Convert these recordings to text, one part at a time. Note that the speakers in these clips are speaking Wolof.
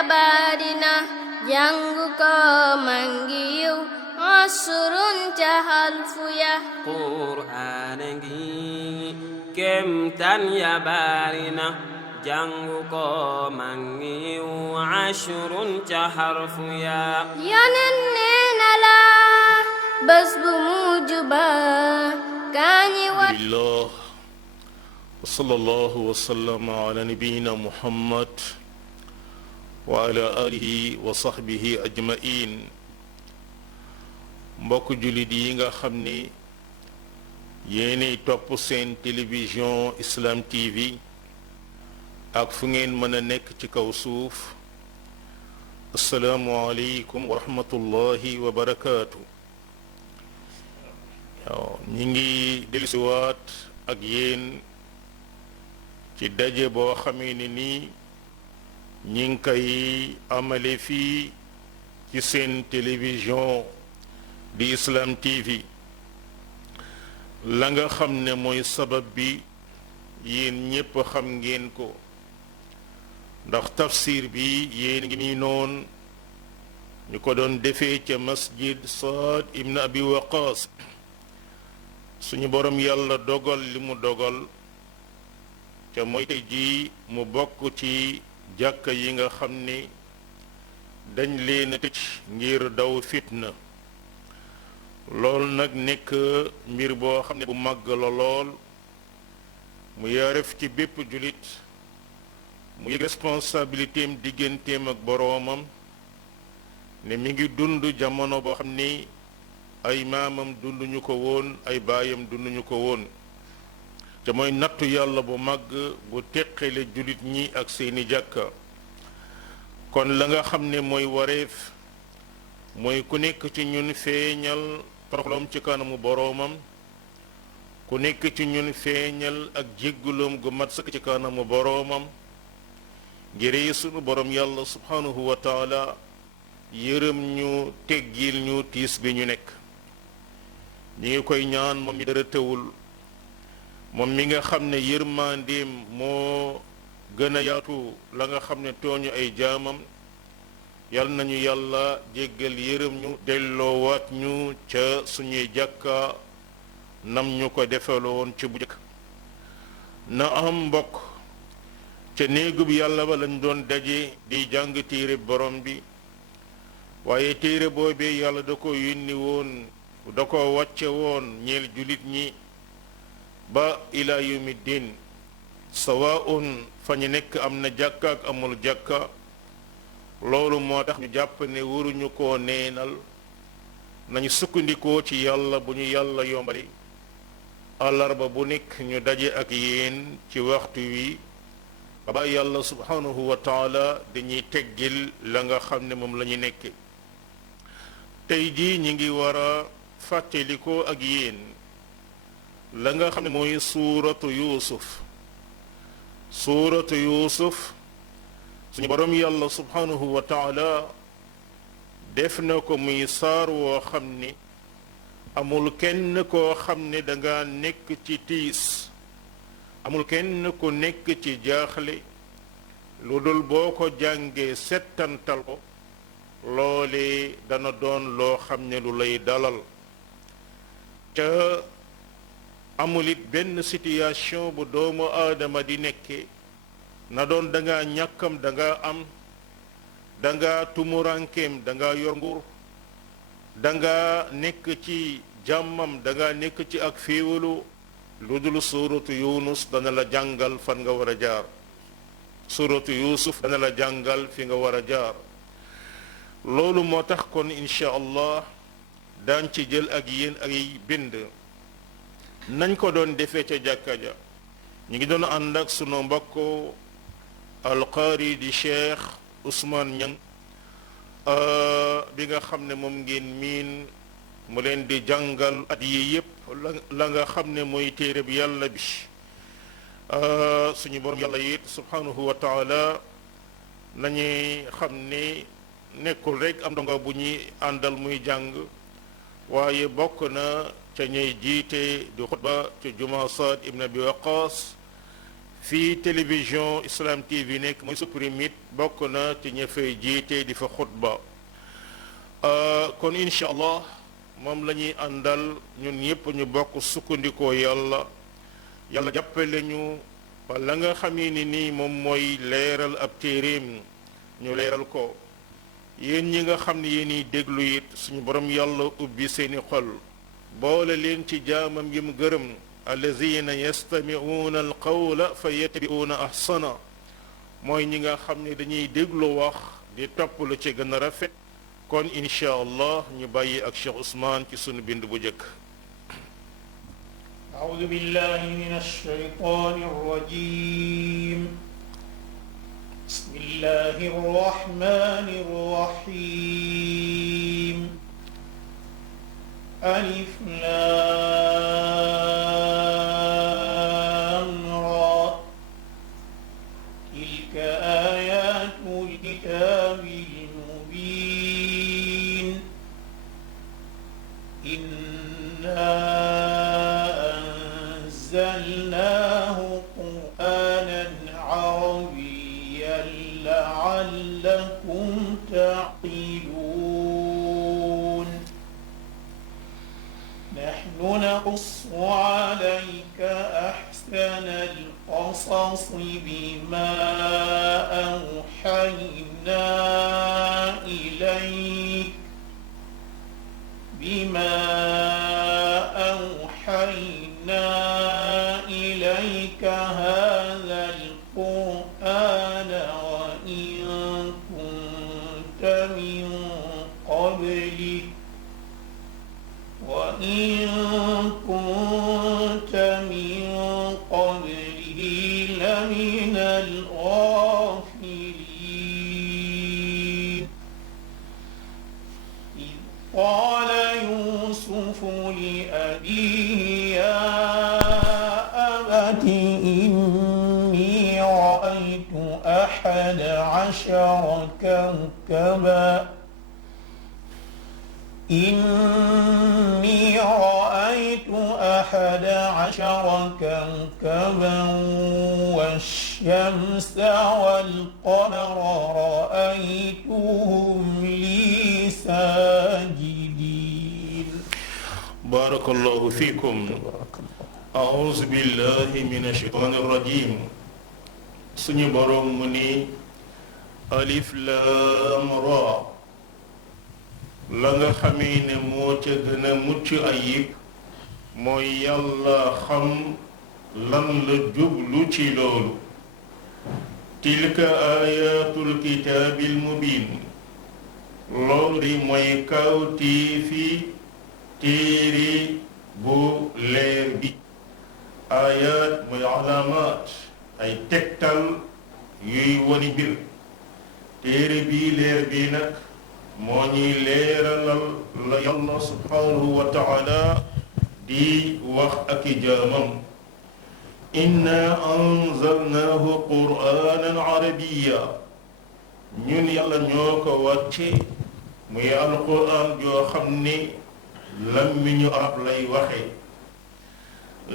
yabarina jàngu ko mangi yiw asrun ca halfuya qur'aan ngi kemtan yabarina jàngu ko mangi yiw asrun ca harfuya yonen neena la bés bu mujj ba kañi alhamdulillah wa sallallahu wa sallama ala nabiyyina muhammad wa ala alihi wa sahbihi ajmain mbokk jullit yi nga xam ni yéenay topp seen télévision Islam TV ak fu ngeen mën a nekk ci kaw suuf assalaamu aleykum wa rahmatullahi wa barakaatu. waaw ñi ngi dellusiwaat ak yéen ci daje boo xamee ne nii ñi ngi koy amale fii ci seen télévision di Islam TV la nga xam ne mooy sabab bi yéen ñépp xam ngeen ko ndax tafsir bi yéen ngi nii noon ñu ko doon defee ca masjid Saad ibn Abi Waqaas suñu borom yàlla dogal li mu dogal ca mooy tey jii mu bokk ci jàkka yi nga xam ni dañ leen a tëj ngir daw fitna lool nag nekk mbir boo xam ne bu màgg la lool mu yaaref ci bépp jullit mu yëg responsabilité am digganteem ak boroomam ne mi ngi dund jamono boo xam ni ay maamam dunduñu ko woon ay baayam dunduñu ko woon te mooy nattu yàlla bu màgg bu teqale jullit ñi ak seeni jàkka kon la nga xam ne mooy wareef mooy ku nekk ci ñun feeñal toroxloom ci kanamu boroomam ku nekk ci ñun feeñal ak jégguloom gu mat sëkk ci kanamu boroomam ngir sunu boroom yàlla subhanahu wa taala yërëm ñu teggil ñu tiis bi ñu nekk ñi ngi koy ñaan moom mi dara tëwul moom mi nga xam ne yërmandeem moo gën a yaatu la nga xam ne tooñu ay jaamam yal nañu yàlla jéggal yërëm ñu delloowaat ñu ca suñuy jàkka nam ñu ko defaloon ci bu jëkk na am mbokk ca néegub yàlla ba lañ doon daje di jàng téere borom bi waaye téere boobee yàlla da ko yónni woon da ko wàcce woon ñeel jullit ñi ba ila yawmi din sawaun fa ñu nekk am na jàkka ak amul jàkka loolu moo tax ñu jàpp ne waruñu koo neenal nañu sukkandikoo ci yàlla bu ñu yàlla yombali àllarba bu nekk ñu daje ak yéen ci waxtu wi ba yàlla subhanahu wa taala dañuy teggil la nga xam ne moom la ñu nekke tey jii ñi ngi war a fàttalikoo ak yéen la nga xam ne mooy suuratu yuusuf suñu boroom yàlla subhanahu wa taala def na ko muy saar woo xam ni amul kenn koo xam ne danga nekk ci tiis amul kenn ku nekk ci jaaxle lu dul boo ko jàngee settantal ko loole dana doon loo xam ne lu lay dalal ca amul it benn situation bu doomu aadama di nekke na doon danga ñàkkam danga am danga tumurankeem danga yor nguur danga nekk ci jàmmam danga nekk ci ak féewalu lu dul suuratu yunus dana la jàngal fan nga war a jaar suuratu yusuf dana la jàngal fi nga war a jaar loolu moo tax kon incha allah daan ci jël ak yéen ay bind nañ ko doon defee ca jàkka ja ñu ngi doon ànd ak sunu mbokk alqaari di cheikh Ousmane Niang bi nga xam ne moom ngeen miin mu leen di jàngal at yi yépp la nga xam ne mooy téere bi yàlla bi suñu borom yàlla it subhanahu wa taala nañuy xam ne nekkul rek am ndongo bu ñuy àndal muy jàng waaye bokk na ca ñuy jiite di xutba ci juma Saad ibn Abi Waqaas fii télévision Islam TV nekk muy supprimit bokk na ci ña fay jiite di fa xutba kon incha allah moom la ñuy àndal ñun ñëpp ñu bokk sukkandikoo yàlla jàppale ñu wala nga xamee ni nii moom mooy leeral ab téeréem ñu leeral ko yéen ñi nga xam ne yéen yi déglu it suñu borom yàlla ubbi seeni xol boole leen ci jaamam yi mu gërëm allazina yastami'una alqawla fa yattabi'una ahsana mooy ñi nga xam ne dañuy déglu wax di topp lu ci gën a rafet kon incha allah ñu bàyyi ak Cheikh Ousmane ci sunu bind bu njëkk أعوذ بالله من الشيطان الرجيم بسم الله الرحمن الرحيم ألف لام را تلك آيات الكتاب المبين إنا أنزلناه قرآنا عربيا لعلكم تعقلون نحن نقص عليك أحسن القصص بما أوحينا إليك هذا القرآن وإن كنت من قبله لمن الغافلين إذ قال يوسف لأبيه يا أبت إني رأيت 11 كوكبا إني رأيت 11 كوكبا والشمس والقمر رأيتهم لي ساجدين بارك الله فيكم أعوذ بالله من الشيطان الرجيم suñu boroom mu ni alif laam ra la nga xamee ne moo ca gën a mucc ayib mooy yàlla xam lan la jublu ci loolu tilka ayatul kitaabil mubin loolu di mooy kawtii fi téere bu leer bi ayat mooy alaamaat ay tegtal yuy woni mbir téere bii leer bii nag moo ñuy leeralal la yàlla subhanahu wa taala di wax ak i jaamam inna anzalnaahu qur'aanan arabiyya ñun yàlla ñoo ko wàcce muy alquran joo xam ni làmmiñu arab lay waxe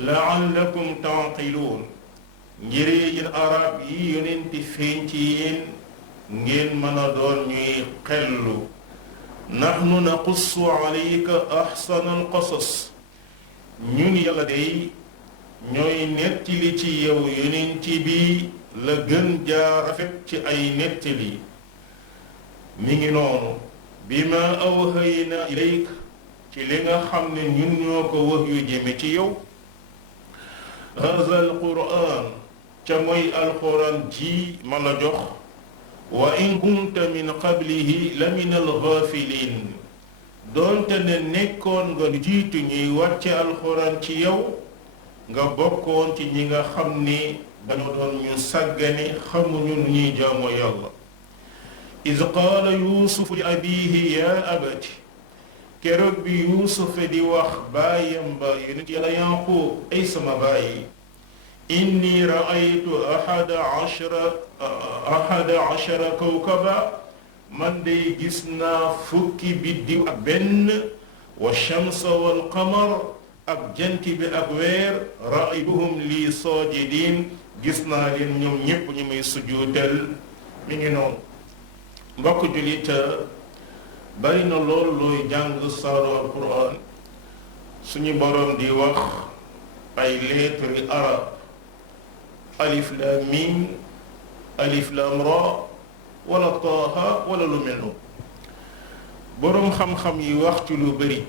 la'allakum ta'qiluun ngir yéen arab yi yonenti feeñ ci yéen ngeen mën a doon ñuy xellu nahnu naqussu alayka ahsana alqasas ñun yàlla day ñooy nettali ci yow yonenti bi la gën jaa rafet ci ay nettali mi ngi noonu bima awhayna ilayk ci li nga xam ne ñun ñoo ko wax yu jëme ci yow hadha alquran ca mooy alquran ji ma la jox wa in kunta min qablihi la min alghafilin doonte ne nekkoon nga jiitu ñuy wàcce alquran ci yow nga bokkoon ci ñi nga xam ni dañoo doon ñu sàggane xamuñu nu ñuy jaamoo yàlla iz qaala yuusufu li abiihi yaa abati keroog bi yuusuf di wax baayam ba yonent yàlla Yaaqub ay sama baay inni raaytu ahada ashara kawkaba man day gis naa fukki biddiw ak benn wa shamsa wal qamar ak jant bi ak weer raaytuhum lii saajidin gis naa leen ñoom ñépp ñu may sujjóotal mi ngi noonu mbokk jullit bari na lool looy jàng saaru alquran suñu boroom di wax ay lettres arab alif lam mim alif lam ra wala taaha wala lu mel noonu boroom xam-xam yi wax ci lu bari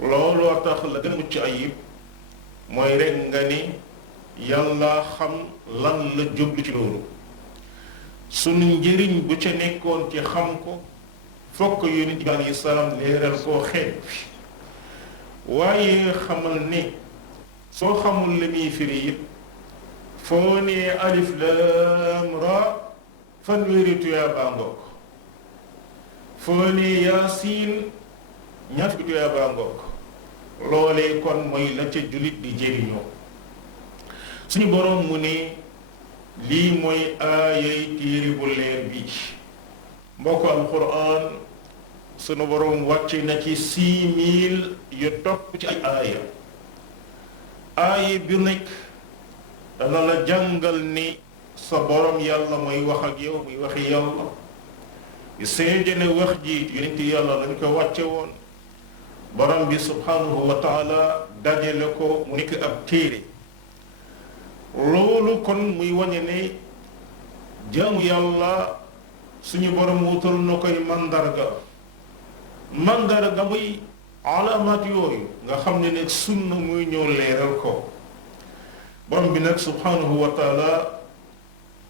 looloo tax la gën a mucc ayib mooy rekk nga ni yàlla xam lan la jublu ci loolu sunu njëriñ bu ca nekkoon ci xam ko fokk yonent bi alayhi salaam leeral koo xeet fi waaye xamal ni soo xamul la muy firi yëpp foo nee alif lam ra fanweeri tuyaabaa ngoog foo nee yaasiin ñaar fukki tuyaabaa ngoog loolee kon mooy la ca jullit di jëriñoo suñu boroom mu ne lii mooy aayay téere bu leer bi mbokk alquran sunu boroom wàcce na ci 6000 yu topp ci ay aaya bi nekk dana la jàngal ni sa boroom yàlla mooy wax ak yow muy waxi yàlla yu seede ne wax ji yonent yàlla lañ ko wàcce woon borom bi subhanahu wa taala dajale ko mu nekk ab téere loolu kon muy wañe ne jaamu yàlla suñu borom wutal na koy mandarga muy alaamaat yooyu nga xam ne nag sunna muy ñëw leeral ko borom bi nag subhanahu wa taala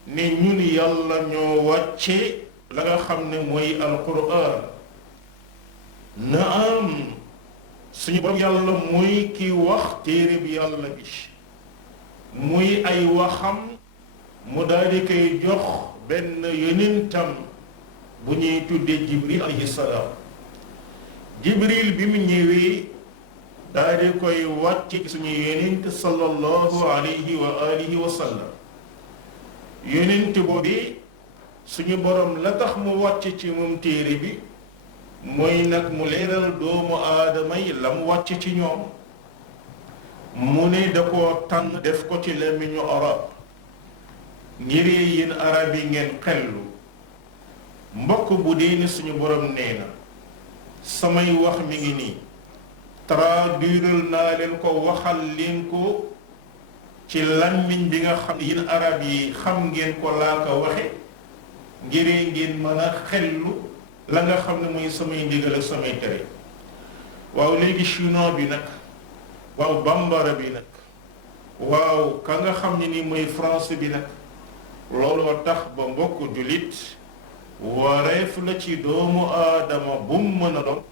ne ñun yàlla ñoo wàcce la nga xam ne mooy alquran naam suñu borom yàlla mooy ki wax téere bi yàlla bi muy ay waxam mu daal di koy jox benn yonentam bu ñuy tuddee jibril alayhi salaam jibril bi mu ñëwee daal di koy wàcce suñu yonent sallallahu alayhi wa alihi wa sallam yonent boobu suñu borom la tax mu wàcce ci moom téere bi mooy nag mu leeral doomu aadama yi la mu wàcce ci ñoom mu ne da koo tànn def ko ci làmmiñu arab ngir yéen arab yi ngeen xellu mbokk bu dee ni suñu borom nee na samay wax mi ngi nii traduiral naa leen ko waxal leen ko ci làmmiñ bi nga xam yéen arab yi xam ngeen ko laa ko waxe ngir ngeen mën a xellu la nga xam ne mooy samay ndigal ak samay tere waaw léegi chinois bi nag waaw bambara bi nag waaw ka nga xam ne ni mooy français bi nag looloo tax ba mbokk jullit wareef la ci doomu aadama bu mu mën a doon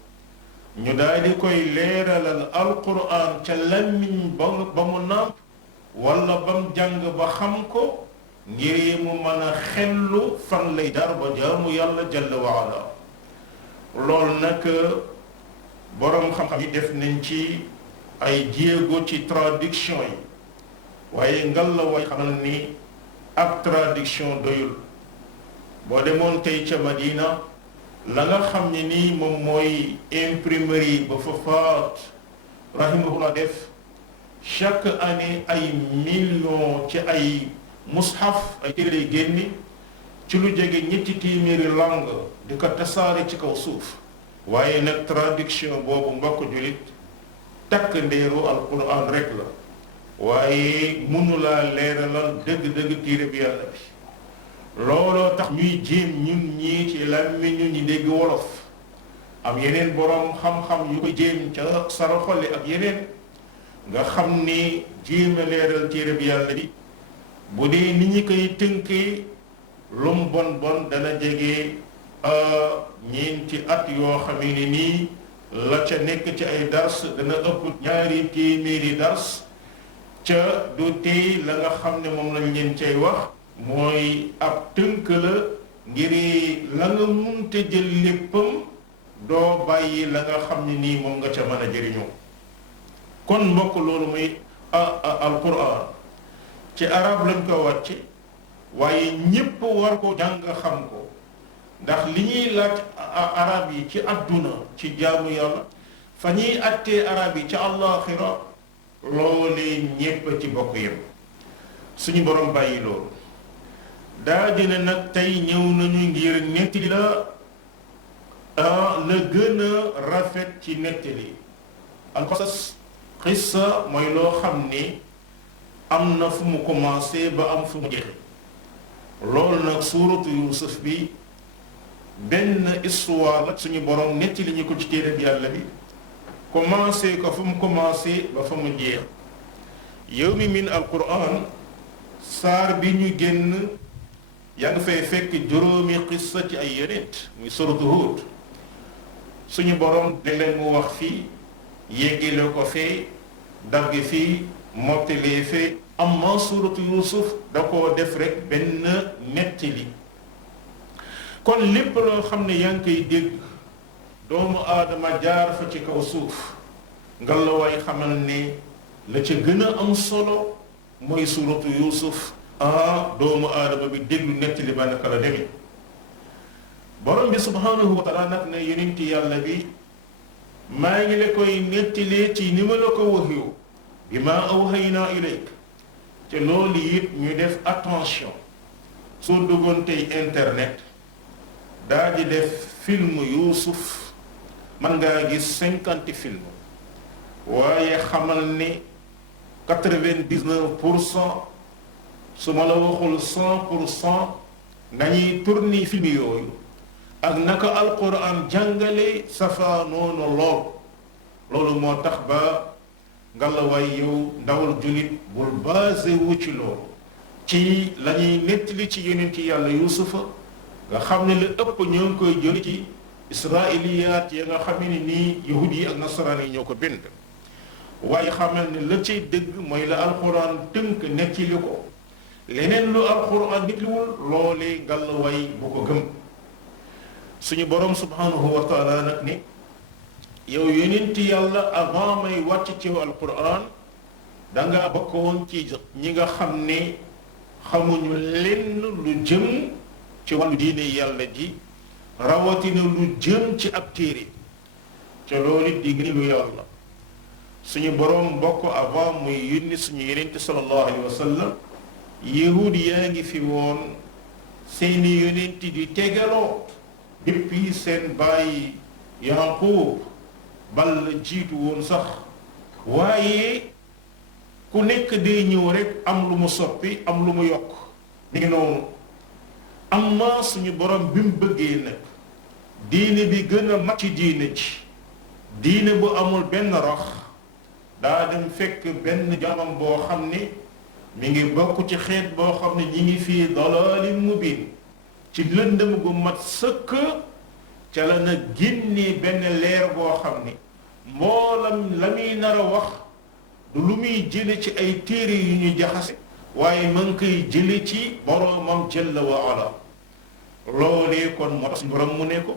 ñu daal di koy leeralal alquran ca làmmiñ ba mu nàmp wala ba mu jàng ba xam ko ngir mu mën a xellu fan lay dar ba jaamu yàlla jalla wa ala loolu nag boroom xam-xam yi def nañ ci ay jéego ci traduction yi waaye ngal la way xamal ni ab traduction doyul boo demoon tey ca Madina la nga xam ne nii moom mooy imprimerie ba fa faat rahimahullah def chaque année ay millions ci ay mushaf ay téere lay génni ci lu jege ñetti téeméeri langue di ko tasaare ci kaw suuf waaye nag traduction boobu mbokk jullit takk ndeeru alquran rek la waaye mënulaa leeralal dëgg-dëgg téere bi yàlla bi looloo tax ñuy jéem ñun ñii ci làmmiñu ñi dégg wolof am yeneen boroom xam-xam yu ko jéem ca saraxole ak yeneen nga xam ni jéem a leeral téere bi yàlla bi bu dee ni ñi koy tënkee lum bon bon dana jege ñeenti at yoo xam ne nii la ca nekk ci ay dars dana ëpp 2 téeméeri dars ca du tey la nga xam ne moom lañ leen cay wax mooy ab tënk la ngir la nga munte jël léppam doo bàyyi la nga xam ne nii moom nga ca mën a jëriñoo kon mbokk loolu muy alquran ci arab lañ ko wàcce waaye ñépp war ko jàng xam ko ndax li ñuy laaj arab yi ci adduna ci jaamu yàlla fa ñuy attee arab yi ci àllaaxira loolee ñépp ci bokk yépp suñu borom bàyyi loolu daa dina nag tey ñëw nañu ngir nettali la la gën a rafet ci nettali alqasas xissa mooy loo xam ni am na fu mu commencé ba am fu mu jeexe loolu nag suuratu Yuusuf bi benn histoire la suñu borom nettali ñu ko ci téere bi yàlla bi commencé ko fu mu commencé ba fa mu jeex yow mi min alquran saar bi ñu génn yaa ngi fay fekk juróomi xissa ci ay yonent muy suratu Huud suñu borom léeg-léeg mu wax fii yeggile ko fee dagg fii mottalee fee amma suratu Yuusuf da koo def rek benn nettali kon lépp loo xam ne yaa ngi koy dégg doomu aadama jaar fa ci kaw suuf nga la waay xamal ne la ca gën a am solo mooy suratu Yuusuf doomu aadama bi déglu nettali ba naka la demee borom bi subhanahu wa taala nag ne yonenti yàlla bi maa ngi la koy nettalee ci ni ma la ko waxee bi ma awhaynaa ilayk te loolu it ñu def attention soo duggoon tey internet daa di def film Yuusuf man ngaa gis 50 film waaye xamal ni 99% su ma la waxul 100% nañuy tourner film yooyu ak naka alquran jàngale safa noonu loolu moo tax ba ngalawaay yow ndawal jullit bul basé wu ci loolu ci la ñuy nettali ci yonent yàlla Yuusufa nga xam ne la ëpp ñoo ngi koy jëli ci israiliyaat ya nga xam ne nii yahud yi ak nasaraan yi ñoo ko bind waaye xamal ne la cay dëgg mooy la alquran tënk nettali ko leneen lu alquran nitliwul loolee ngalawaay bu ko gëm suñu borom subhanahu wa taala nag ni yow yonent yàlla avant may wàcc ci alquran danga bokkoon ci ñi nga xam ne xamuñu lenn lu jëm ci wàllu diine yàlla ji rawatina lu jëm ci ab téere ca loolu it di lu yàlla suñu borom bokk avant muy yónni suñu yonent sallallahu alayhi wa sallam yahud yaa ngi fi woon seeni yonent di tegaloo depuis seen bàyyi Yaaqub bal jiitu woon sax waaye ku nekk day ñëw rek am lu mu soppi am lu mu yokk ni ngi noonu amma suñu borom bi mu bëggee nag diine bi gën a mat ci diine ji diine bu amul benn rax daa dem fekk benn jaamam boo xam ne mi ngi bokk ci xeet boo xam ne ñi ngi fii dalaalin mubin ci lëndëm gu mat sëkk ca la na génnee benn leer boo xam ne mboolam la muy nar a wax du lu muy jële ci ay téere yu ñu jaxase waaye ma ngi koy jële ci boroomam jalla wa ala loolee kon moo tax suñu borom mu ne ko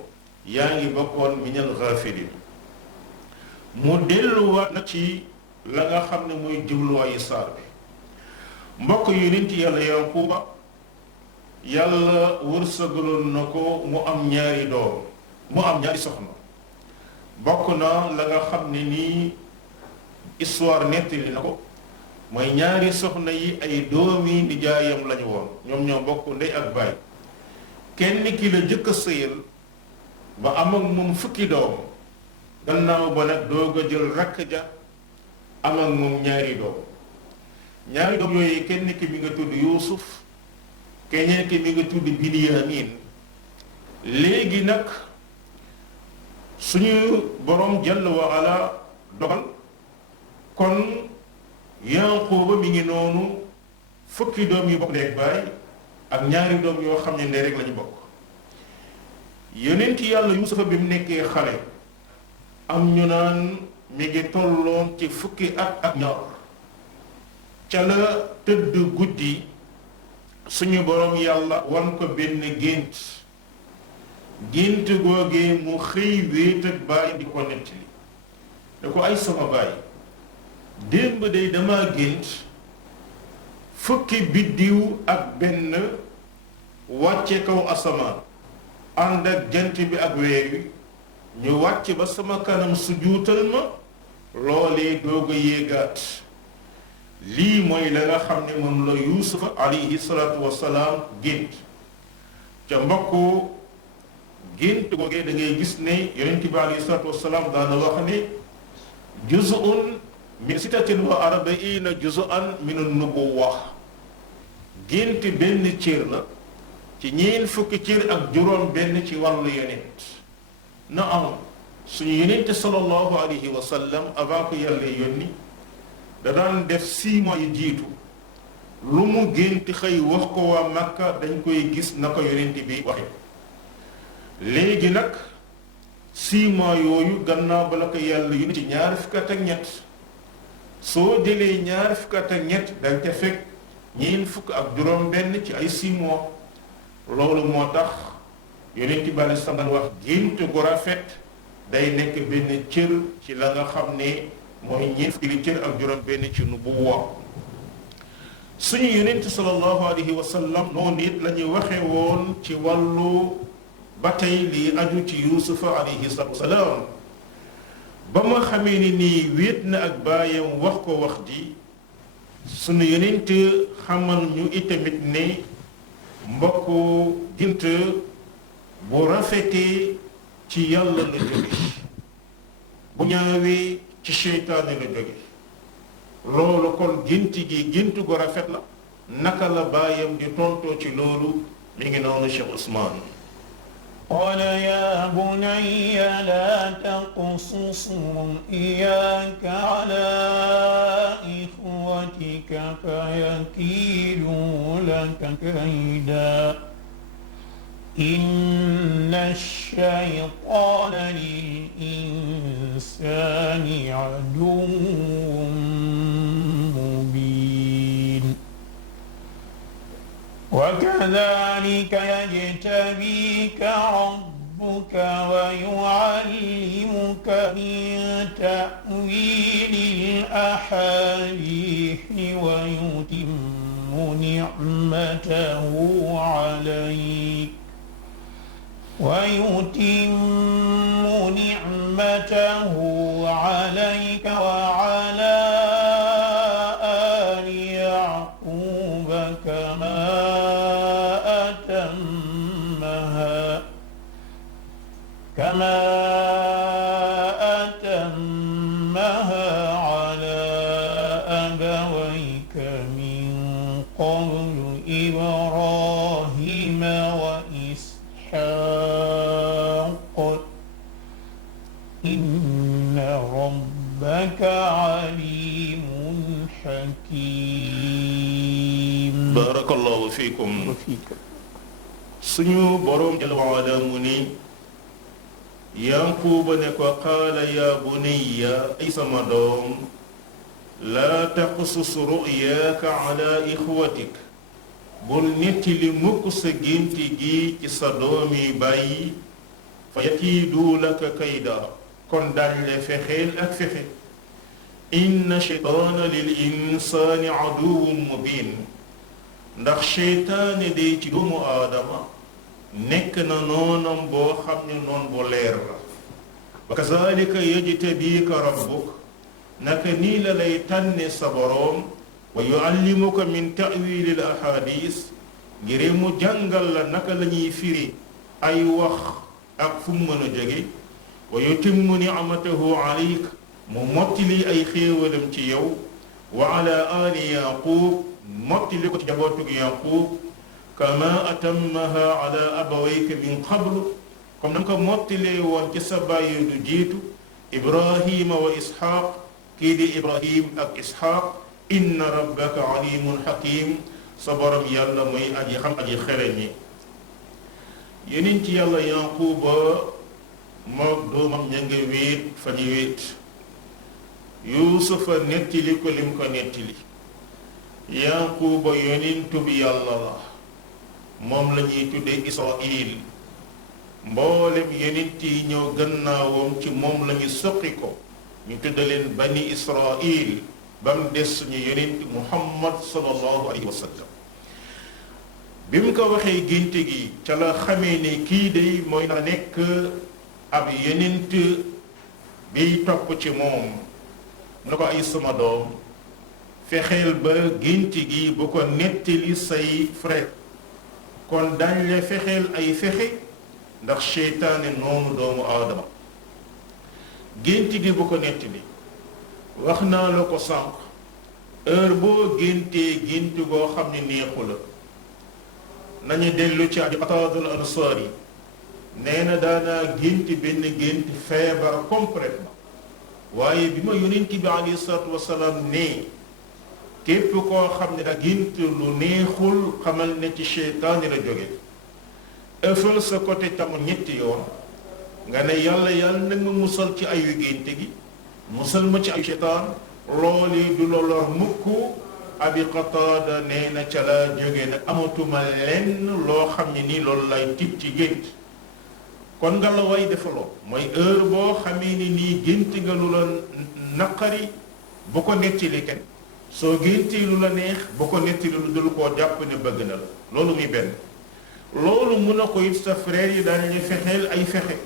yaa ngi bokkoon minal gaafiliin mu delluwaat nag ci la nga xam ne mooy jubluwaayu saar bi mbokk yu nit yàlla Yaquuba yàlla wërsëgaloon na ko mu am ñaari doom mu am ñaari soxna bokk na la nga xam ne nii histoire nettali na ko mooy ñaari soxna yi ay doomi nijaayam lañu woon ñoom ñoo bokk ndey ak baay kenn ki la jëkk a sëyal ba am ak moom fukki doom gannaaw ba nag doog a jël rakk ja am ak moom ñaari doom yooyu kenn ki mi nga tudd Yuusuf keneen ki mi nga tudd Binyamin léegi nag suñu borom jalla wa ala dogal kon Yaquuba mi ngi noonu fukki doom yu bokk ndey ak baay ak ñaari doom yoo xam ne ndey rek lañu bokk yonent yàlla Yuusufa bi mu nekkee xale am ñu naan mi ngi tolloon ci fukki at ak ñaar ca la tëdd guddi suñu borom yàlla wan ko benn gént googee mu xëy wéet ak baay di ko nettali da ko ay sama baay démb day dama gént fukki biddiw ak benn wàcce kaw asamaan ànd ak jant bi ak weer wi ñu wàcc ba sama kanam su juutal ma loolee doog a yéegaat lii mooy la nga xam ne moom la yuusufa alayhi salaatu wassalaam gént ca mbokku gént googee da ngay gis ne yonent bi alayhi salaatu wassalaam daana wax ne juz'un min sittatin wa arba'iina juz'an min an-nubuwwa gént benn cër la ci ñeen fukki cër ak juróom benn ci wàllu yonent na am suñu yonent sallallahu alayhi wa sallam avant que yàlla yónni da daan def 6 mois yu jiitu lu mu gént xëy wax ko waa Makka dañ koy gis na ko yonent bi waxe léegi nag 6 mois yooyu gannaaw ba la ko yàlla yónni ci ñaari fukki at ak ñett soo jëlee ñaari fukki at ak ñett dañ ca fekk ñeen fukk ak juróom benn ci ay 6 mois loolu moo tax yonent bi aleyhi salaam wax gént gu rafet day nekk benn cër ci la nga xam ne mooy ñeen fukki cër ak juróom benn ci nubuwwa suñu yonent sallallahu alayhi wa sallam noonu it la ñuy waxe woon ci wàllu ba tey lii aju ci yuusufa alayhi salaam ba ma xamee ni nii wéet na ak baayam wax ko wax ji suñu yonent xamal ñu itamit ne mbokk gént bu rafetee ci yàlla la jóge bu ñaawee ci seytaane la jóge loolu kon gént gi gént gu rafet la naka la baayam di tontoo ci loolu mi ngi noonu Cheikh Ousmane قال يا بني لا تقصص رؤياك على إخوتك فيكيدوا لك كيدا إن الشيطان للإنسان عدو مبين وكذلك يجتبيك ربك ويعلمك من تأويل الأحاديث ويتم نعمته عليك وعلى آل يعقوب كما أتمها على أبويك من قبل إبراهيم وإسحاق إن ربك عليم حكيم بارك الله فيكم suñu boroom jalla wa ala mu ni Yankuba ne ko qaala yaa bunayya ay sama doom laa taqsus ru'yaaka ala ixwatik bul nettali mukk sa gént gi ci sa doomi bàyyi fa yakiidu laka kayda kon dañ le fexeel ak fexe inna shaytaana lil insaani aduwwun mubin ndax sheytaane day ci doomu aadama nekk na noonam boo xam ne noon bu leer la wa kazalika yajtabika rabbuk naka nii la lay tànne sa boroom wa yuallimuka min ta'wili al ahadis ngir mu jàngal la naka la ñuy firi ay wax ak fu mu mën a jóge wa yutimmu ni'matahu alayk mu mottili ay xéewalam ci yow wa ala ali yaqub mottili ko ci jabootug yaqub kama atammaha ala abawayka min qablu comme na nga ko mottilee woon ci sa bàyyi du jiitu ibrahima wa ishaq kii di ibrahim ak ishaq inna rabbaka alimun hakim sa borom yàlla mooy aji xam aji xereñ ñi yeneen ci yàlla yanquba moog doomam ña nga wéet fa ñu wéet yuusufa nettili ko lim ko nettili yanquba yonentu bi yàlla la moom la ñuy tuddee Israil mboolem yonent yi ñëw gannaawam ci moom la ñu soqi ko ñu tudde leen bani Israil ba mu des suñu yonent Muhammad sallallahu alayhi wa sallam bi mu ko waxee gént gi ca la xamee ne kii day mooy na nekk ab yonent biy topp ci moom mu ne ko ay sama doom fexeel ba gént gi bu ko nettali say frère kon dañ la fexeel ay fexe ndax seytaane noonu doomu aadama gént gi bu ko nettali wax naa la ko sànq heure boo géntee gént goo xam ne neexu la nañu dellu ci Abi Qataada al-Ansaari nee na daanaa gént benn gént feebar complètement waaye bi ma yonent bi alayhi salaatu wasalaam ne képp koo xam ne da gént lu neexul xamal ne ci seytaane la jóge ëffal sa côté tamu ñetti yoon nga ne yàlla yàlla nag ma musal ci ayu gént gi musal ma ci ayu seytaan loolu du la lor mukk Abi Qataada nee na ca la jóge nag amatuma lenn loo xam ne nii loolu lay tiit ci gént kon nga la way defaloo mooy heure boo xamee ni nii gént nga lu la naqari bu ko nettali kenn soo géntee lu la neex bu ko nettali lu dul koo jàpp ne bëgg na la loolu muy benn loolu mun a ko it sa frère yi daañu fexeel ay fexe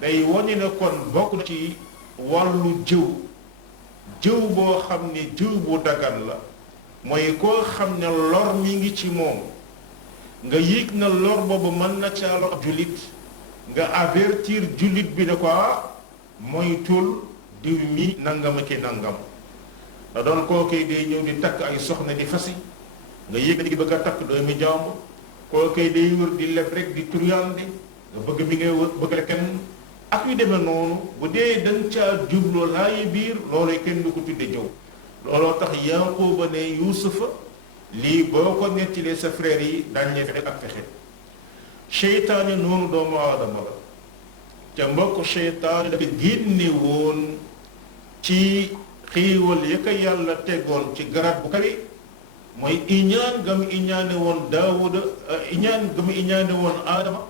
day wane ne kon bokk ci wàllu jëw boo xam ne jëw bu dagan la mooy koo xam ne lor mi ngi ci moom nga yëg na lor boobu mën na caa lor ab jullit nga avertir jullit bi ne ko moytul diw mi nangam ak nangam da doon kookee day ñëw di takk ay soxna di fasi nga yëg na di bëgg a takk doomi jàmbur kookee day wër di leb rek di turiyande nga bëgg bi ngay wër bëgg la kenn ak yu demee noonu bu dee danga caa jubloo laayi biir loolu kenn du ko tudde jëw looloo tax Yaquuba ne Yuusufa lii boo ko nettilee sa frère yi daañu lay fexe ak fexe seytaane noonu doomu aadama la ca mbokk seytaane dafa génne woon ci xiiwal ya ko yàlla tegoon ci garab bu kawe mooy iñaan ga mu iñaane woon Daawuda iñaan ga mu iñaane woon Aadama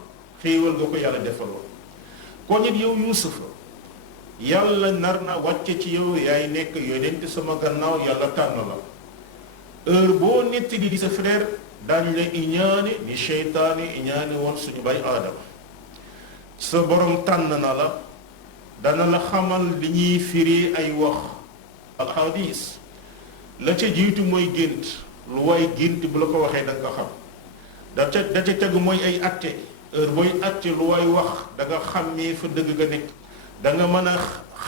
xiiwal ga ko yàlla defaloon kon it yow Yuusufa yàlla nar na wàcce ci yow yaay nekk yonent sama gannaaw yàlla tànn la heure boo netti di sa frère daañu la iñaane ni seytaane iñaane woon suñu bay Aadama sa borom tànn na la dana la xamal li ñuy firi ay wax ak xadis la ca jiitu mooy gént lu waay gént bu la ko waxee da nga ko xam da ca tegu mooy ay atte heure booy atte lu waay wax da nga xàmmee fa dëgg nga nekk da nga mën a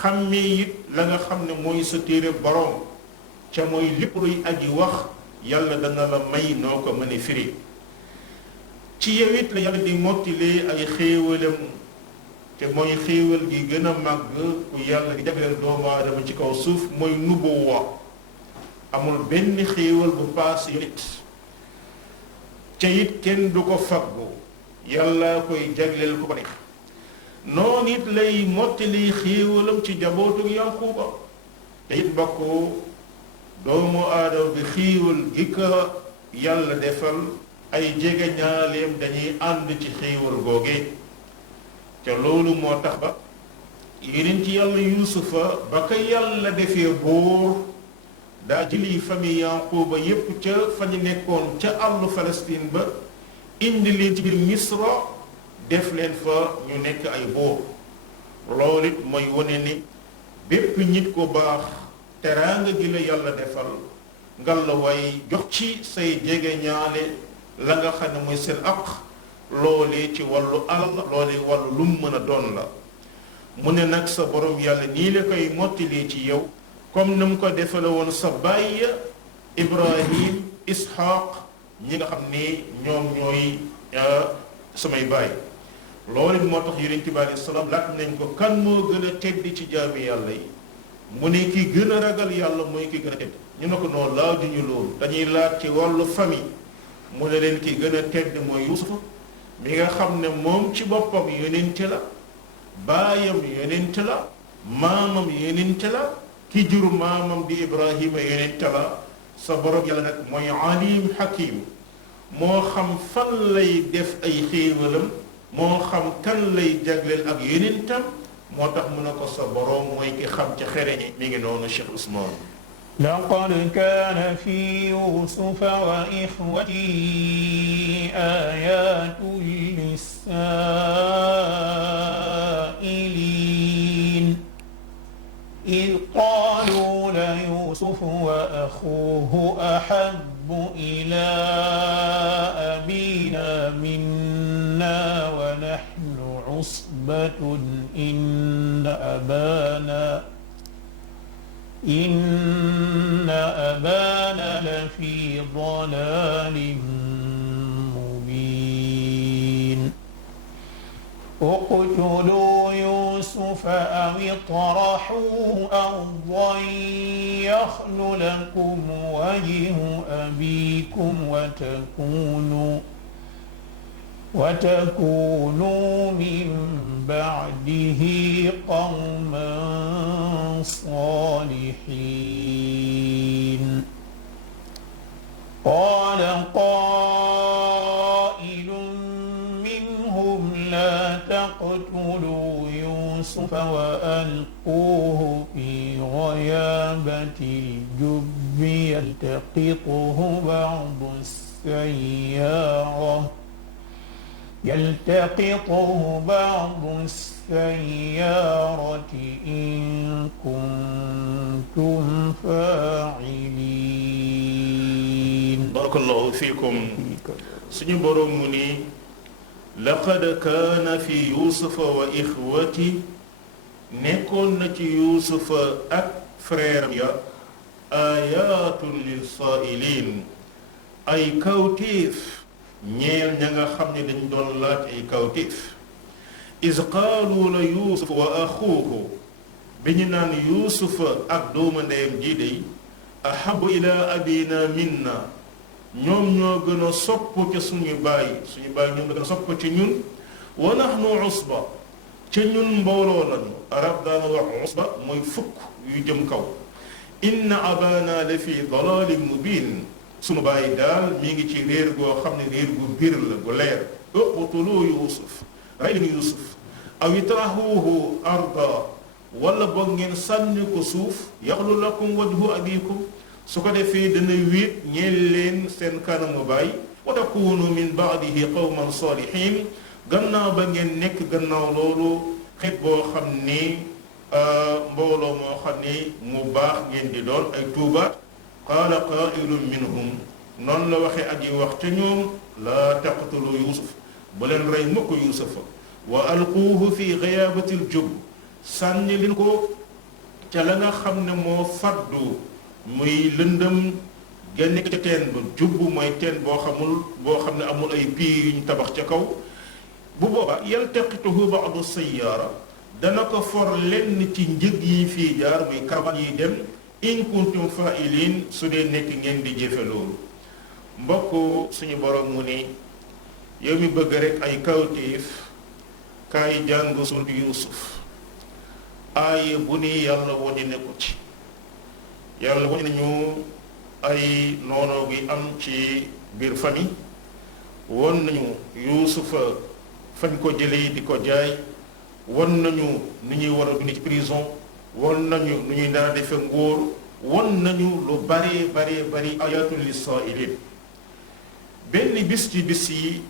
xàmmee it la nga xam ne mooy sa téere borom ca mooy lépp luy aji wax yàlla dana la may noo ko mën a firi ci yow it la yàlla di mottilee ay xéewalam te mooy xéewal gi gën a màgg ku yàlla di jagleel doomu aadama ci kaw suuf mooy nubuwa amul benn xéewal bu paas it ca it kenn du ko faggu yàlla koy jagleel ku ko neex noonu it lay mottali xéewalam ci jabootu Yaquuba te it bokk doomu aadama bi xéewal gi ko yàlla defal ay jege ñaaleem dañuy ànd ci xéewal googee te loolu moo tax ba yeneen ci yàlla Yuusufa ba ko yàlla defee buur daa jëli famille Yaquuba yépp ca fa ñu nekkoon ca àllu Palestine ba indi leen ci biir Misra def leen fa ñu nekk ay buur loolu it mooy wane ni bépp nit ko baax teraanga gi la yàlla defal ngal la way jox ci say jege ñaale la nga xam ne mooy seen aq loolee ci wàllu àll loolee wàllu lu mu mën a doon la mu ne nag sa borom yàlla nii la koy mottilee ci yow comme ni mu ko defale woon sa baay Ibrahim Ishaq ñi nga xam ne ñoom ñooy samay baay loolu moo tax yonent bi alayhi salaam laaj nañ ko kan moo gën a tedd ci jaami yàlla yi mu ne ki gën a ragal yàlla mooy ki gën a tedd ñu ne ko noonu laajuñu loolu dañuy laaj ci wàllu famille mu ne leen ki gën a tedd mooy Yuusufa mi nga xam ne moom ci boppam yonent la baayam yonent la maamam yonent la ki jur maamam di Ibrahima yonent la sa borom yàlla nag mooy alim hakim moo xam fan lay def ay xéewalam moo xam kan lay jagleel ak yonentam moo tax mu ne ko sa borom mooy ki xam ci xereñi mi ngi noonu Cheikh Ousmane لقد كان في يوسف وإخوته آيات للسائلين إذ قالوا ليوسف وأخوه نحن عصبة إن أبانا لفي ضلال مبين اقتلوا يوسف أو اطرحوه أرضا يخل لكم وجه أبيكم وتكونوا من بعده قوما صالحين قال قائل منهم لا تقتلوا يوسف وألقوه في غيابة الجب يلتقطه بعض السيارة إن كنتم فاعلين. بارك الله فيكم. suñu boroom mu ni laqad kaana fi yuusufa wa ixwati nekkoon na ci yuusufa ak frère ya ayaatun lil saa'iliin ay kawtéef ñeel ña nga xam ne dañ doon laaj ay kawtéef iz qaalu la yuusuf wa axuuhu bi ñu naan yuusufa ak dooma ndeyam ji dey ahabu ila abina minna ñoom ñoo gën a sopp ca suñu baay ñoom la gën a sopp ci ñun wa nahnu usba ca ñun mbooloo lañu arab daana wax usba mooy fukk yu jëm kaw inna abana la fi dalalin mubin sunu baay daal mi ngi ci réer goo xam ne réer gu bir la gu leer uqtulu yusuf rey leen yusuf aw itrahuhu arda wala boog ngeen sànni ko suuf yaxlu lakum wajhu abikum su ko defee dana wéet ñeel leen seen kanamu baay wa takunu min baadihi qawman salihin gannaaw ba ngeen nekk gannaaw loolu xeet boo xam ni mbooloo moo xam ni mu baax ngeen di doon ay tuuba qaala qaa'ilun minhum noonu la waxee ak yi wax ca ñoom laa taqtulu yusuf bu leen rey mukk yusufa wa alquuhu fi ghayaabati al-jubb sànni leen ko ca la nga xam ne moo faddu muy lëndëm ga nekk ca teen ba jubb mooy teen boo xam ne amul ay piir yu ñu tabax ca kaw bu booba yaltaqituhu ba'du sayyaara dana ko for lenn ci njëg yi fii jaar muy caravane yi dem in kuntum fa'ilin su dee nekk ngeen di jëfe loolu mbokk suñu borom mu ni yow mi bëgg rek ay kawtéef kaay jàng suuratu Yuusuf aaye bu ni yàlla wone ne ko ci yàlla wone nañu ay noonoo gi am ci biir famille won nañu Yuusufa fañ ko jëlee di ko jaay won nañu nu ñuy war a dund ci prison won nañu nu ñuy dara defe ngóor won nañu lu bari ayatul lis-saa'iliin benn bis ci bis yi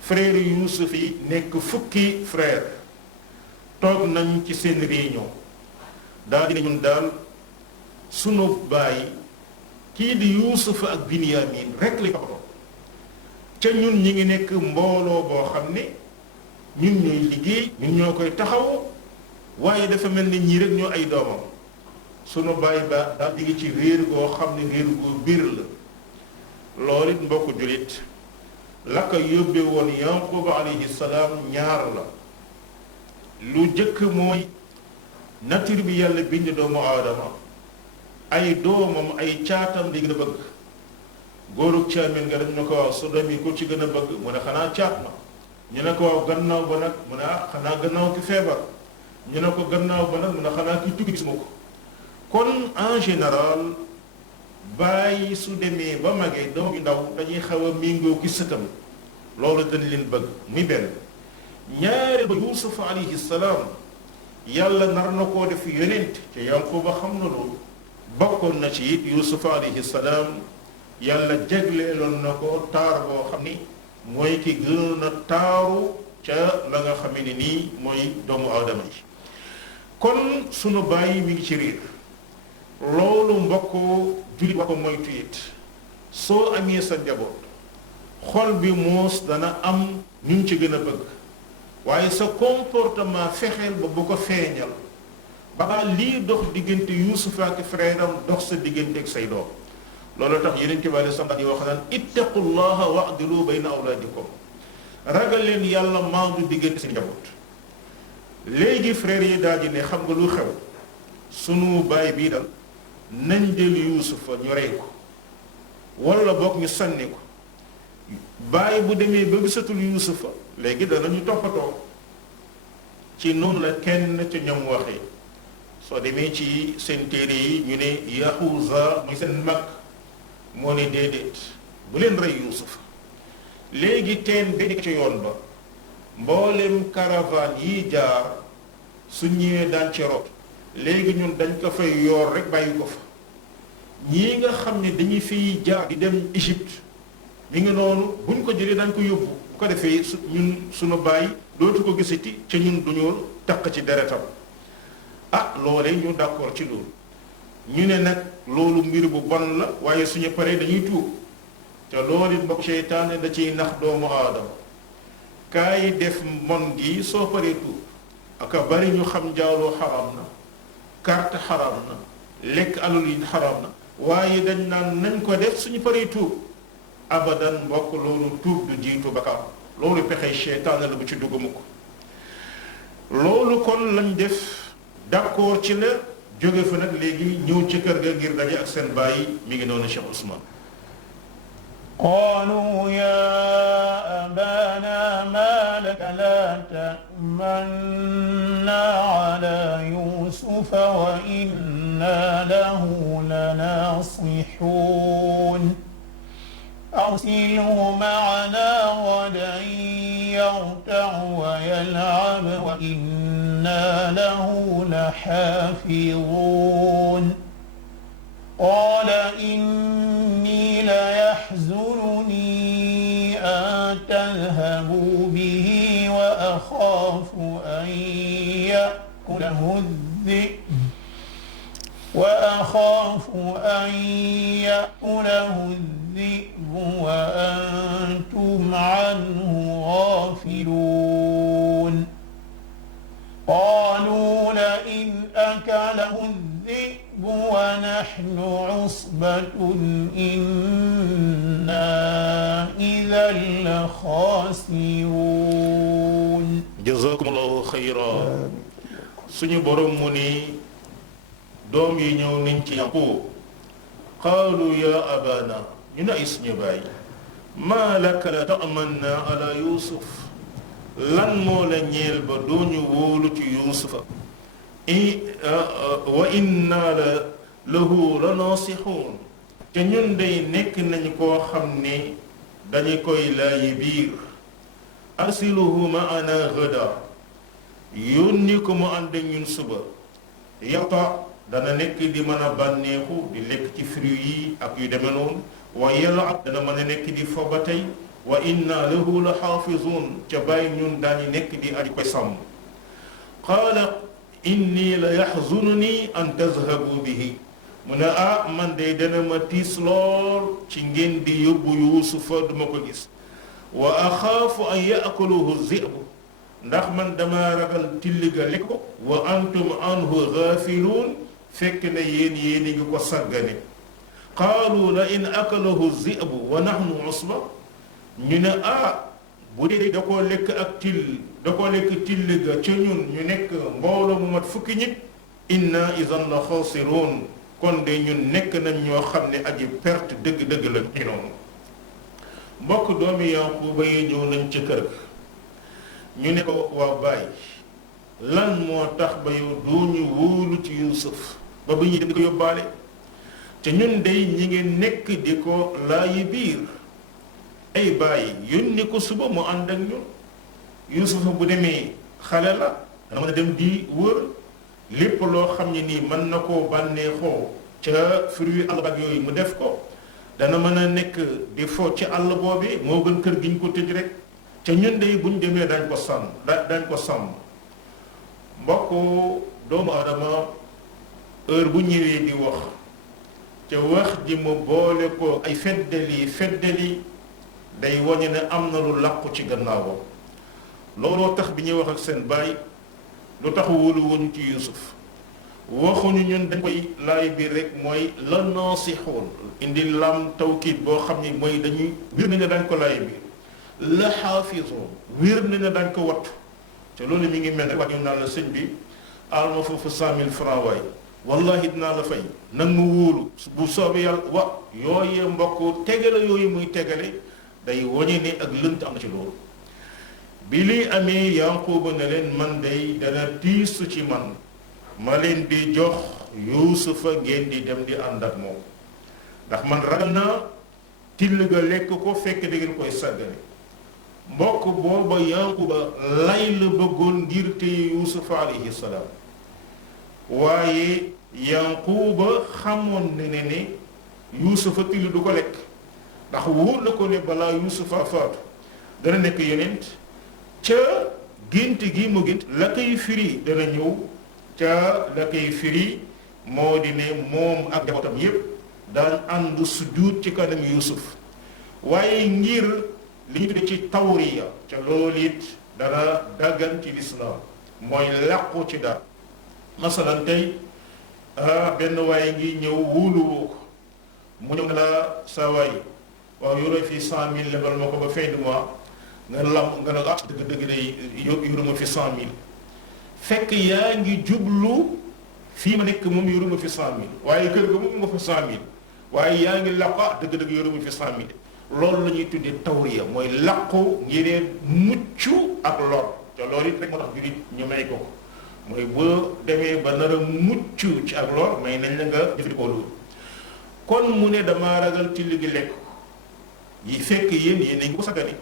frère Yuusuf yi nekk fukki frère toog nañ ci seen réunion daal di ñun daal sunu baay kii di Yuusuf ak Binyamin rek la ko ca ñun ñi ngi nekk mbooloo boo xam ne ñun ñooy liggéey ñun ñoo koy taxaw waaye dafa mel ni ñii rek ñoo ay doomam sunu baay ba daal di ngi ci réer goo xam ne réer gu biir la loolu it mbokku jullit la ko yóbbe woon Yanqub alayhi salaam ñaar la lu jëkk mooy nature bi yàlla bind doomu aadama ay doomam ay caatam li gën a bëgg góorug caamin nga dañ ne ko waaw su doom yi ko ci gën a bëgg mu ne xanaa caat ma ñu ne ko waaw gannaaw ba nag mu ne xanaa gannaaw ki feebar ñu ne ko gannaaw ba nag mu ne xanaa ki tukki gis ma ko kon en général bàyyi su demee ba magee doom yu ndaw dañuy xaw a méngoo ki sëtam loolu dañ leen bëgg muy benn ñaareel ba Yuusuf alayhi salaam yàlla nar na koo def yonent te Yanquba xam na loolu bokkoon na ci it Yuusuf alayhi salaam yàlla jagleeloon na ko taar boo xam ni mooy ki gënoon a taaru ca la nga xam ne nii mooy doomu aadama yi kon sunu bàyyi mi ngi ci riir loolu mbokk jullit ba ko moytu it soo amee sa njaboot xol bi moos dana am ñu ci gën a bëgg waaye sa comportement fexeel ba bu ko feeñal ba lii dox diggante yuusufa ak frère am dox sa diggante ak say doom loolu tax yeneen bi alei salaam yi wax naan ittaqullaha wa'dilu bayna awlaadikum ragal leen yàlla maandu diggante seen njaboot. léegi frère yi daal di ne xam nga lu xew sunu baay bii dal nañ jël yuusufa ñu rey ko wala boog ñu sànni ko baay bu demee ba gisatul yuusufa léegi danañu toppatoo. ci noonu la kenn ca ñoom waxee soo demee ci seen téere yi ñu ne Yahuza muy seen mag moo ne déedéet bu leen rey yuusufa léegi teen bi nekk ci yoon ba mboolem caravane yi jaar su ñëwee daan ci rot léegi ñun dañ ko fay yoor rek bàyyi ko fa ñii nga xam ne dañuy fiy jaar di dem Égypte mi ngi noonu buñ ko jëlee dañ ko yóbbu bu ko defee ñun suñu bàyyi dootu ko gisati ca ñun duñu taq ci deretam loolee ñu d'accord ci loolu ñu ne nag loolu mbir bu bon la waaye suñu paree dañuy tuub te loolu it mbokk seytaane da ciy nax doomu aadama kaay def mbon gi soo paree tuub aka bari ñu xam njaaloo xaraam na carte xaraam na lekk alal yi xaraam na waaye dañ naan nañ ko def suñu paree tuub abadan mbokk loolu tuub du jiitu bakkaar loolu pexey seytaane la bu ci dugg mukk loolu kon lañ def d'accord ci la jóge fa nag léegi ñëw ci kër ga ngir daje ak seen bàyyi mi ngi noonu Cheikh Ousmane قالوا يا أبانا ما لك لا تأمنا على يوسف وإنا له لناصحون أرسله معنا غدا يرتع ويلعب وإنا له لحافظون قال إني ليحزنني أن تذهبوا به وأخاف أن يأكله الذئب وأنتم عنه غافلون قالوا لئن أكله الذئب ونحن عصبة إنا إذا لخاسرون جزاكم الله خيرا suñu borom mu ni doom yi ñëw nañ ci Yaqub qaalu ya abana ñu ne ay suñu baay maa laka la ta'manna ala yusuf lan moo la ñeel ba dooñu wóolu ci yuusufa wa inna lahu la naasixuun te ñun day nekk nañu koo xam ne dañu koy laayi biir arsiluhu ma'ana ghadan yónni ko mu ànd ak ñun suba yarta dana nekk di mën a bànneexu di lekk ci fruit yi ak yu deme noonu wa yal'ab dana mën a nekk di fo ba tey wa inna lahu la xaafizun ca bàyyi ñun daañu nekk di aji koy sàmm qaala inni la yaxzununi an tazhabu bihi mu ne man de dana ma tiis lool ci ngeen di yóbbu yuusufa duma ko gis wa axaafu an yaakulahu zi'bu ndax man dama ragal tilliga lekk ko wa antum anhu gaafiluun fekk na yéen ngi ko sàggane qaalu la in akalahu zi'bu wa nahnu usba ñu ne bu dee da koo lekk ak till da koo lekk tilliga ca ñun ñu nekk mbooloo mu mat fukki nit inna idan la xaasiruun kon de ñun nekk nañ ñoo xam ne aji perte dëgg-dëgg la ñu noonu mbokk doomi Yaquuba yi ñëw nañ ci kër ga ñu ne ko waaw bàyyi lan moo tax ba yow doo ñu wóolu ci Yuusuf ba ñu dem di ko yóbbaale te ñun day ñi ngi nekk di ko laayi biir ay bàyyi yónni ko suba mu ànd ak ñun Yuusuf bu demee xale la dana mën a dem di wër lépp loo xam ne nii mën na koo bànneexoo ca fruit àll ak yooyu mu def ko dana mën a nekk di fo ci àll boobi moo gën kër gi ñu ko tëj rek ca ñun de buñ demee dañ ko sàmm mbokk doomu adama heure bu ñëwee di wax ca wax ji mu boole ko ay feddali day wañe ne am na lu làqu ci gannaawam looloo tax bi ñuy wax ak seen baay lu tax wóolu woon ci Yuusuf waxuñu ñun dañ koy laay biir rek mooy la naasixoon indi lam tawkiid boo xam ni mooy dañuy wér nañ ne dañ ko laay biir la xaafisoon wér nañ ne dañ ko wattu te loolu mi ngi mel ne wax ñu naan la sëñ bi alma foofu 100 000 francs waay wallahi dinaa la fay nag mu wóolu bu soobee yàlla wa yooyee mbokk tegale yooyu muy tegale day woñe ne ak lënt am na ci loolu bi liy amee Yanquba ne leen man day dana tiisu ci man ma leen di jox Yuusufa ngeen di dem di ànd ak moom ndax man ragal naa till ga lekk ko fekk da ngeen koy sàggane mbokk booba Yanquba lay la bëggoon ngir téye Yuusufa alayhi salaam waaye Yanquba xamoon ne ne Yuusufa till du ko lekk ndax wóor na ko ne balaa Yuusufa faatu dana nekk yonent ca gént gi mu gént la koy firi dana ñëw ca la koy firi moo di ne moom ak njabootam yépp daan ànd sujjuut ci kanam Yuusuf waaye ngir li ñu tudde ci tawriya ca loolu it dana daggan ci lislaam mooy làqu ci dara masalan tey benn waaye ngi ñëw wóoluwoo ko mu ñëw ne la sa waay waaw yoroo fi 100 000 lebal ma ko ba fin du mois nga lam nga ne ah dëgg-dëgg day yoruma fi 100 000 fekk yaa ngi jublu fii ma nekk moom yoruma fi 100 000 waaye kër ga moom nga fa 100 000 waaye yaa ngi làqu ah dëgg-dëgg yoruma fi 100 000 loolu la ñuy tuddee tawriya mooy làqu ngir mucc ak lor te loolu it rek moo tax jullit ñu may ko mooy boo demee ba nar a mucc ci ak lor may nañ la nga jëfandikoo loolu kon mu ne damaa ragal till gi lekk yi fekk yéen a ngi ko sagane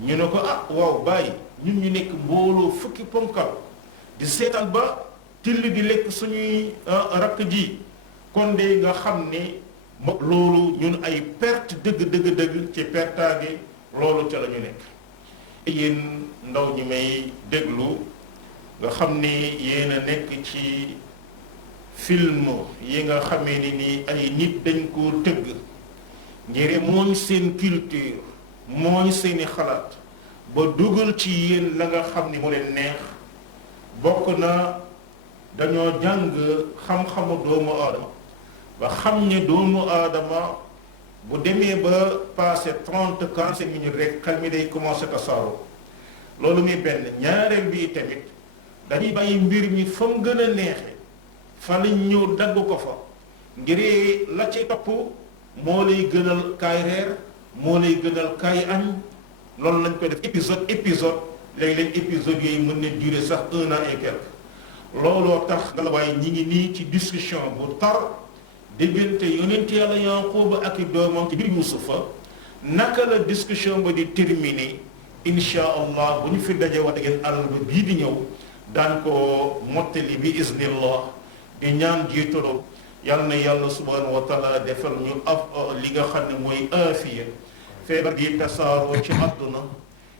ñu ne ko ah waaw bàyyi ñun ñu nekk mbooloo fukki ponkal di seetaan ba till gi lekk suñuy rakk ji kon de nga xam ne loolu ñun ay perte dëgg ci pertaage loolu ca la ñu nekk yéen ndaw ñi may déglu nga xam ni yéen a nekk ci film yi nga xamee ni nii ay nit dañ koo tëgg ngir mooñ seen culture mooñ seeni xalaat ba dugal ci yéen la nga xam ni moo leen neex bokk na dañoo jàng xam-xamu doomu aadama ba xam ne doomu aadama bu demee ba passé 30-45 minutes rek xel mi day commencé tasaaroo loolu muy benn ñaareel bi tamit dañuy bàyyi mbir mi fa mu gën a neexe fa lañ ñëw dagg ko fa ngir la ci topp moo lay gënal kaay reer moo lay gënal kaay añ loolu lañ koy def épisode léeg-léeg épisode yooyu mën na durer sax 1 an et quelque looloo tax nga la waaye ñi ngi nii ci discussion bu tar diggante yonent yàlla Yanquba ak i doomam ci biir Yuusufa naka la discussion ba di terminer insha allah bu ñu fi daje wax ngeen alal ba bii di ñëw daan ko mottali bi iznillah di ñaan jiitoro yal na yàlla subhanahu wa taala defal ñu li nga xam ne mooy aafiya feebar gi tasaaroo ci àdduna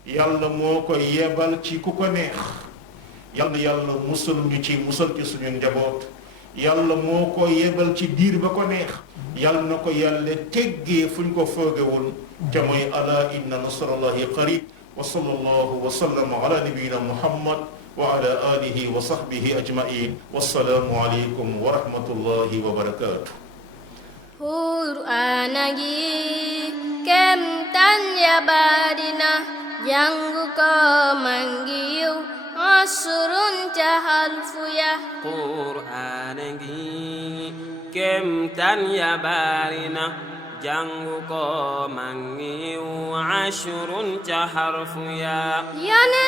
yàlla moo ko yebal ci ku ko neex yal na yàlla musal ñu ci musal ci suñu njaboot yàlla moo ko yebal ci diir ba ko neex yàlla na ko yàlla teggee fu ñu ko foogewul te mooy ala inna nasrallahi qarib wa sallallahu wa sallama ala nabiyyina muhammad wa ala alihi wa sahbihi ajmain wassalaamu aleykum wa rahmatullahi wa barakatuh Qur'aanagi kemtan ya barina jàng ko mangi yiw asrun cahal fuya Qur'aanagi kemtan ya barina jàng ko mangi yiw asrun cahal fuya